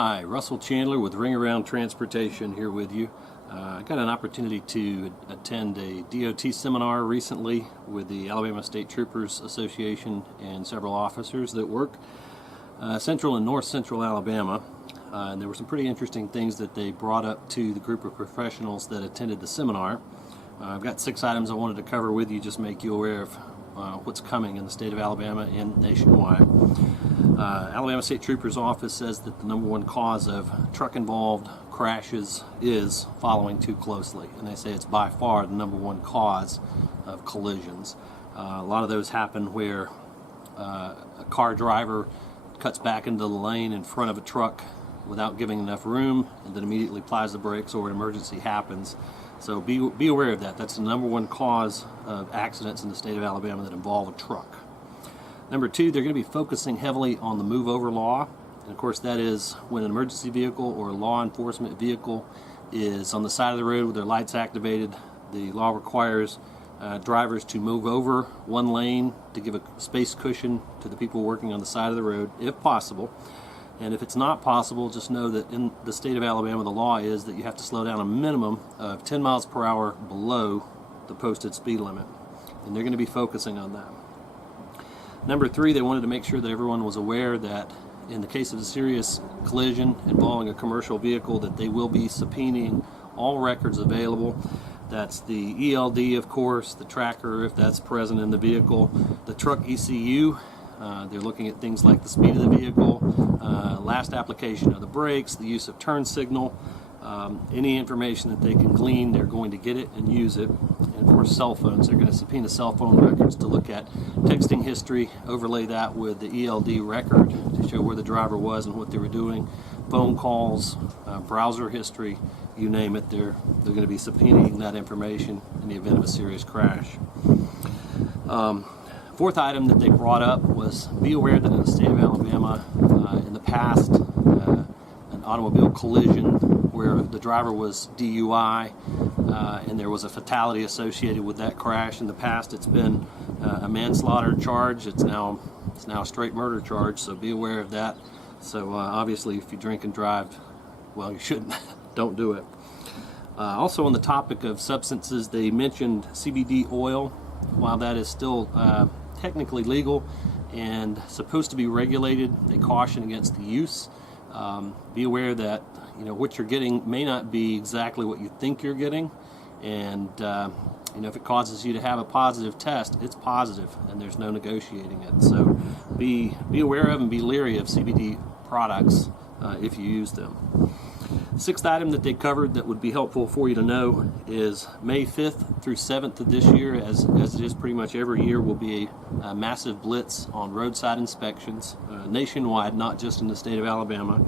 Hi, Russell Chandler with Ring Around Transportation here with you. I got an opportunity to attend a DOT seminar recently with the Alabama State Troopers Association and several officers that work central and north central Alabama. And there were some pretty interesting things that they brought up to the group of professionals that attended the seminar. I've got 6 items I wanted to cover with you, just make you aware of what's coming in the state of Alabama and nationwide. Alabama State Troopers Office says that the #1 cause of truck-involved crashes is following too closely, and they say it's by far the #1 cause of collisions. A lot of those happen where a car driver cuts back into the lane in front of a truck without giving enough room, and then immediately applies the brakes, or an emergency happens. So be aware of that. That's the #1 cause of accidents in the state of Alabama that involve a truck. #2, they're going to be focusing heavily on the move over law. And of course, that is when an emergency vehicle or a law enforcement vehicle is on the side of the road with their lights activated. The law requires drivers to move over one lane to give a space cushion to the people working on the side of the road, if possible. And if it's not possible, just know that in the state of Alabama, the law is that you have to slow down a minimum of 10 miles per hour below the posted speed limit. And they're going to be focusing on that. #3, they wanted to make sure that everyone was aware that in the case of a serious collision involving a commercial vehicle, that they will be subpoenaing all records available. That's the ELD, of course, the tracker, if that's present in the vehicle, the truck ECU. They're looking at things like the speed of the vehicle, last application of the brakes, the use of turn signal. Any information that they can glean, they're going to get it and use it. And of course, cell phones. They're going to subpoena cell phone records to look at texting history, overlay that with the ELD record to show where the driver was and what they were doing, phone calls, browser history, you name it. They're going to be subpoenaing that information in the event of a serious crash. 4th item that they brought up was be aware that in the state of Alabama, in the past, an automobile collision where the driver was DUI and there was a fatality associated with that crash. In the past, it's been a manslaughter charge. It's now a straight murder charge, so be aware of that. So obviously, if you drink and drive, well, you shouldn't. Don't do it. Also, on the topic of substances, they mentioned CBD oil. While that is still technically legal and supposed to be regulated, they caution against the use. Be aware that what you're getting may not be exactly what you think you're getting, and if it causes you to have a positive test, it's positive, and there's no negotiating it. So be aware of and be leery of CBD products if you use them. 6th item that they covered that would be helpful for you to know is May 5th through 7th of this year, as it is pretty much every year, will be a massive blitz on roadside inspections nationwide, not just in the state of Alabama.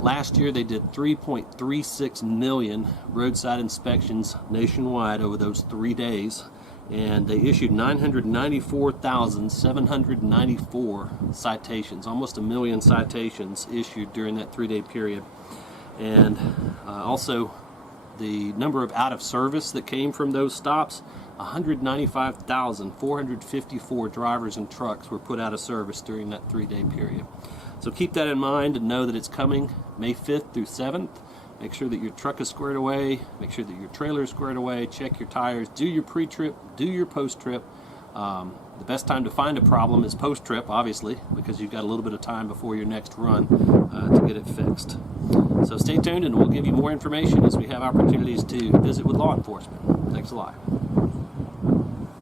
Last year they did 3.36 million roadside inspections nationwide over those 3 days, and they issued 994,794 citations, almost 1 million citations issued during that 3-day period. And also the number of out of service that came from those stops, 195,454 drivers and trucks were put out of service during that 3-day period. So keep that in mind and know that it's coming May 5th through 7th. Make sure that your truck is squared away. Make sure that your trailer is squared away. Check your tires. Do your pre-trip. Do your post-trip. The best time to find a problem is post-trip, obviously, because you've got a little bit of time before your next run to get it fixed. So stay tuned, and we'll give you more information as we have opportunities to visit with law enforcement. Thanks a lot.